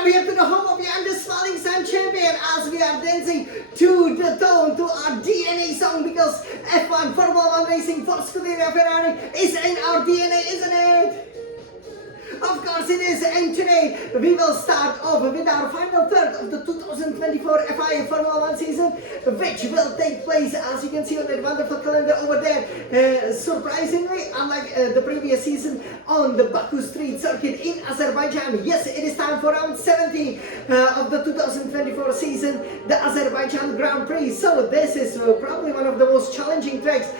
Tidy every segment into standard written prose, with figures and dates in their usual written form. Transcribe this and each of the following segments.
now we are to the home of the under-smiling sun champion as we are dancing to the tone to our DNA song, because F1 Formula 1 racing for Scuderia Ferrari is in our DNA, isn't it? Of course it is, and today we will start off with our final third of the 2024 FIA Formula 1 season, which will take place, as you can see on that wonderful calendar over there, surprisingly, unlike the previous season, on the Baku street circuit in Azerbaijan. Yes, it is time for round 70 of the 2024 season, the Azerbaijan Grand Prix. So this is probably one of the most challenging tracks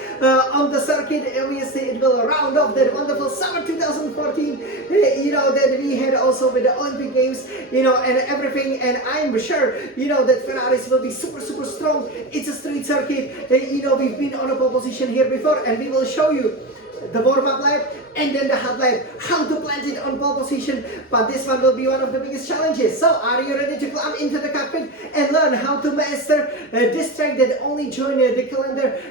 on the circuit. Obviously it will round off that wonderful summer 2014 that we had also with the Olympic Games, and everything, and I'm sure, that Ferraris will be super strong. It's a street circuit, we've been on a pole position here before, and we will show you the warm-up lap and then the hot lap, how to plant it on pole position, but this one will be one of the biggest challenges. So are you ready to climb into the cockpit and learn how to master this track that only joined the calendar,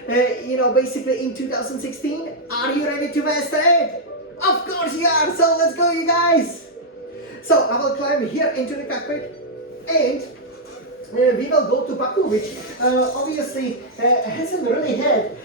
basically in 2016? Are you ready to master it? Of course you are, so let's go, you guys! So I will climb here into the cockpit, and we will go to Baku, which obviously hasn't really had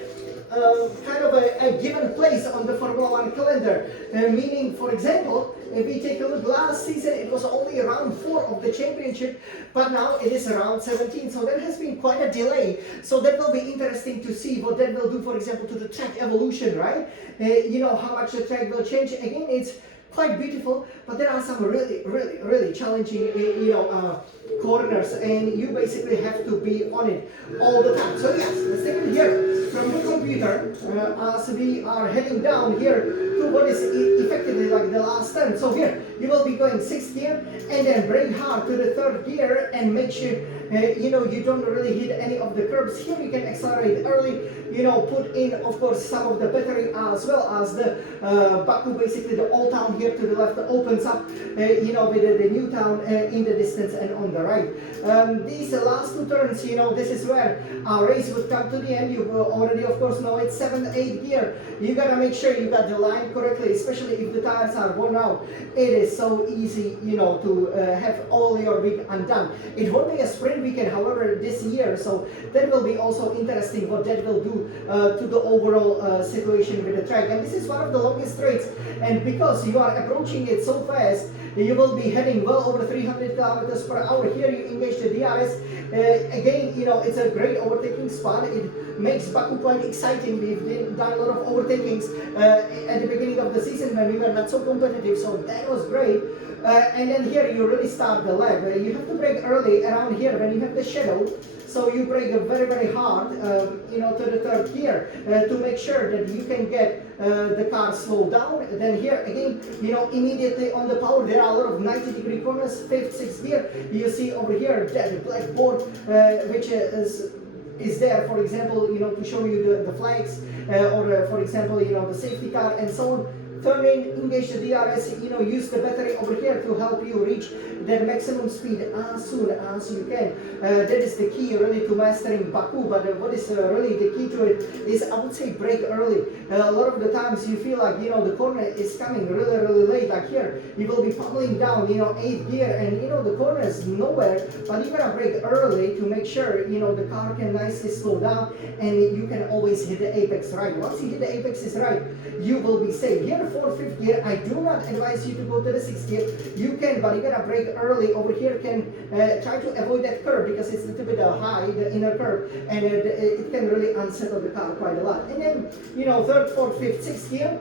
kind of a given place on the Formula 1 calendar, meaning, for example, if we take a look, last season it was only round 4 of the championship, but now it is round 17, so there has been quite a delay. So that will be interesting to see what that will do, for example, to the track evolution, right? How much the track will change. Again, it's quite beautiful, but there are some really challenging corners, and you basically have to be on it all the time. So yes, let's take it here from the computer as we are heading down here to what is effectively like the last turn. So here you will be going 6th gear and then brake hard to the 3rd gear and make sure you don't really hit any of the curbs. Here you can accelerate early, put in, of course, some of the battery, as well as the Baku, basically the old town here to the left opens up, with the new town in the distance and on the right. These last 2 turns, this is where our race would come to the end. You will already, of course, know it's 7th, 8th gear. You gotta make sure you got the line correctly, especially if the tires are worn out. It is so easy, to have all your week undone. It won't be a sprint weekend, however, this year, so that will be also interesting what that will do to the overall situation with the track. And this is one of the longest straights, and because you are approaching it so fast, you will be heading well over 300 kilometers per hour. Here you engage the DRS. Again, it's a great overtaking spot. It makes Baku quite exciting. We've done a lot of overtakings at the beginning of the season when we were not so competitive, so that was great. And then here you really start the lap. You have to brake early around here when you have the shadow. So you brake very hard, to the 3rd gear to make sure that you can get the car slowed down. Then here again, immediately on the power, there are a lot of 90-degree corners. 5th, 6th gear. You see over here that black board, which is there, for example, to show you the flags, or for example, the safety car and so on. Turn in, engage the DRS, use the battery over here to help you reach that maximum speed as soon as you can. That is the key really to mastering Baku, but what is really the key to it is, I would say, brake early. A lot of the times you feel like, the corner is coming really late, like here. You will be pummeling down, 8th gear, and the corner is nowhere, but you gotta brake early to make sure, the car can nicely slow down, and you can always hit the apex right. Once you hit the apex is right, you will be safe. Here, 4th, 5th gear, I do not advise you to go to the 6th gear. You can, but you gotta brake early. Over here can try to avoid that curve, because it's a little bit high, the inner curve, and it can really unsettle the car quite a lot. And then, 3rd, 4th, 5th, 6th gear.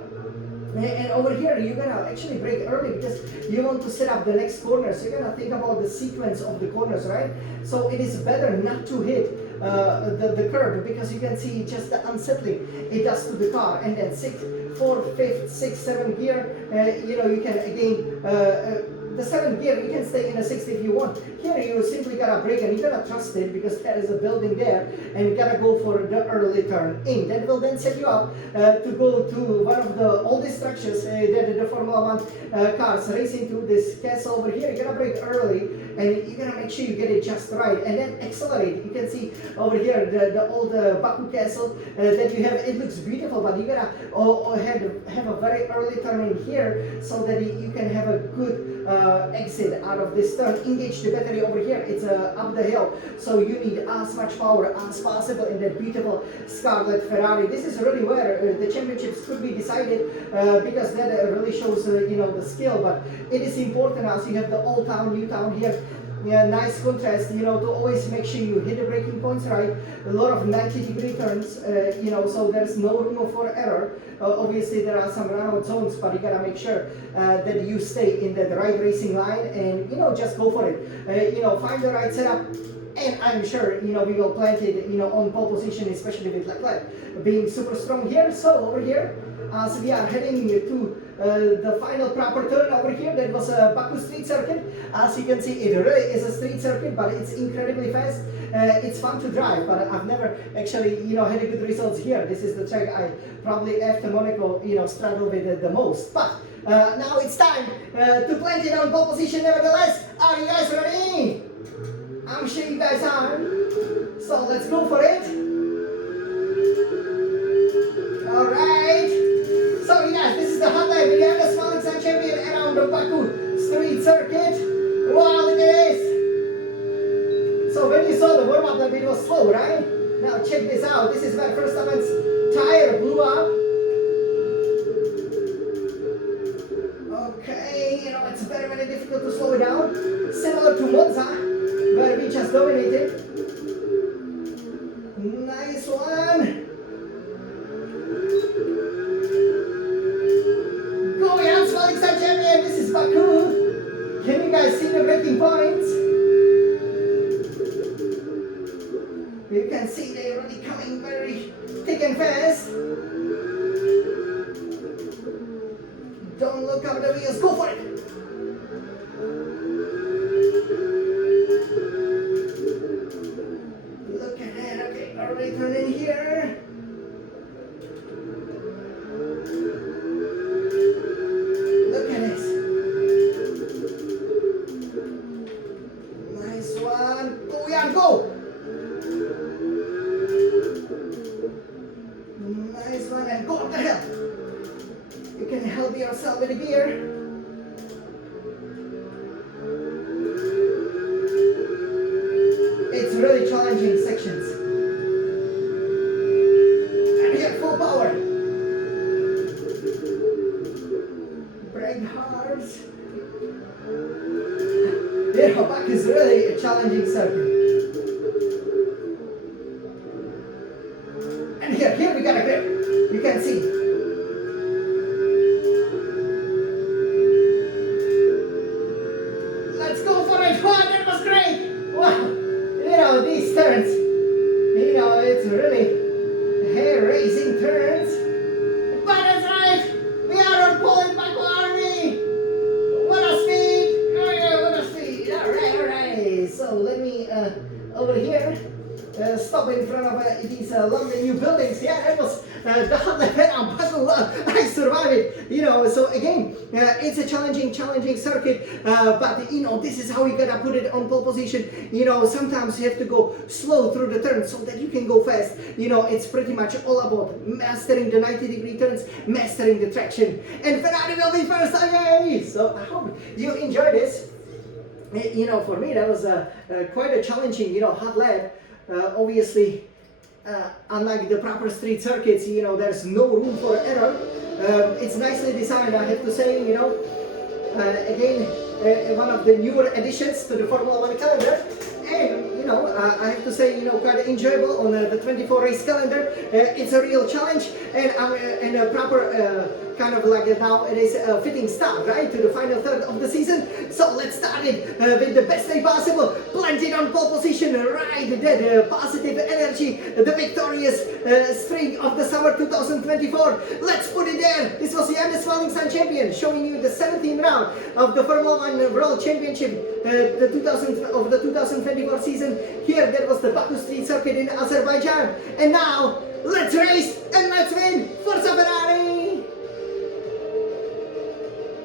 And over here, you're gonna actually brake early because you want to set up the next corner. So you're gonna think about the sequence of the corners, right? So it is better not to hit the curb, because you can see just the unsettling it does to the car. And then 6th, 4th, 5th, 6th, 7th gear, you can again the 7th gear, you can stay in the 6th if you want. Here you simply gotta brake, and you gotta trust it because there is a building there, and you gotta go for the early turn in. That will then set you up to go to one of the oldest structures that the Formula 1 cars race into, this castle over here. You gotta brake early, and you gotta make sure you get it just right, and then accelerate. You can see over here the old Baku castle that you have. It looks beautiful, but you gotta have a very early turn in here so that you can have a good exit out of this turn, engage the battery over here. It's up the hill, so you need as much power as possible in that beautiful Scarlet Ferrari. This is really where the championships could be decided because that really shows the skill. But it is important as you have the old town, new town here. Yeah, nice contrast, to always make sure you hit the braking points right. A lot of 90-degree turns, so there's no room for error. Obviously, there are some run-out zones, but you gotta make sure that you stay in that right racing line and, just go for it. Find the right setup. And I'm sure, we will plant it, on pole position, especially with Leclerc being super strong here. So over here, as we are heading to the final proper turn over here, that was a Baku street circuit. As you can see, it really is a street circuit, but it's incredibly fast. It's fun to drive, but I've never actually, had a good results here. This is the track I probably after Monaco, struggle with it the most. But now it's time to plant it on pole position nevertheless. Are you guys ready? I'm sure you guys are. So let's go for it. Alright. So yes, this is the hot lap. We have the Smiling Sun champion around the Baku street circuit. Wow, look at this. So when you saw the warm-up lap, it was slow, right? Now check this out. This is where Verstappen's tire blew up. Okay, it's very, very difficult to slow it down. Similar to Monza, where we just dominated. Nice one. Going on, Smiling Sun champion. This is Baku. Can you guys see the braking points? You can see they're really coming very thick and fast. Don't look up the wheels. Go for it. Look at that. Okay, already turn in here. Look at this. Nice one. Go, yeah, go. Nice one, and go up the hill. You can help yourself with the gear. It's really challenging sections. And here, full power. Brake hard. Baku is really a challenging circuit. And here we got a grip. You can see. Let's go for it. Wow, that was great. Wow. These turns, it's really hair-raising turns. But that's right. We are on pole in Baku Army. What a speed. What a speed. All right. So let me, over here, stop in front of these lovely new buildings. Yeah, that was the hot lap on Baku. I survived it. So again, it's a challenging circuit. But this is how you gotta put it on pole position. Sometimes you have to go slow through the turns so that you can go fast. It's pretty much all about mastering the 90-degree turns, mastering the traction. And Ferrari will be first. Okay. So I hope you enjoy this. For me that was quite a challenging, hot lap. Obviously, unlike the proper street circuits, there's no room for error. It's nicely designed, I have to say, again, one of the newer additions to the Formula 1 calendar. And, I have to say, quite enjoyable on the 24 race calendar. It's a real challenge and a proper kind of like now it is a fitting start, right, to the final third of the season. So let's start it with the best way possible. Plant it on pole position, ride that positive energy, the victorious string of the summer 2024. Let's put it there. This was the Smiling Sun champion, showing you the 17th round of the Formula 1 World Championship, the 2024 season. Here, that was the Baku Street Circuit in Azerbaijan. And now, let's race and let's win. Forza Ferrari!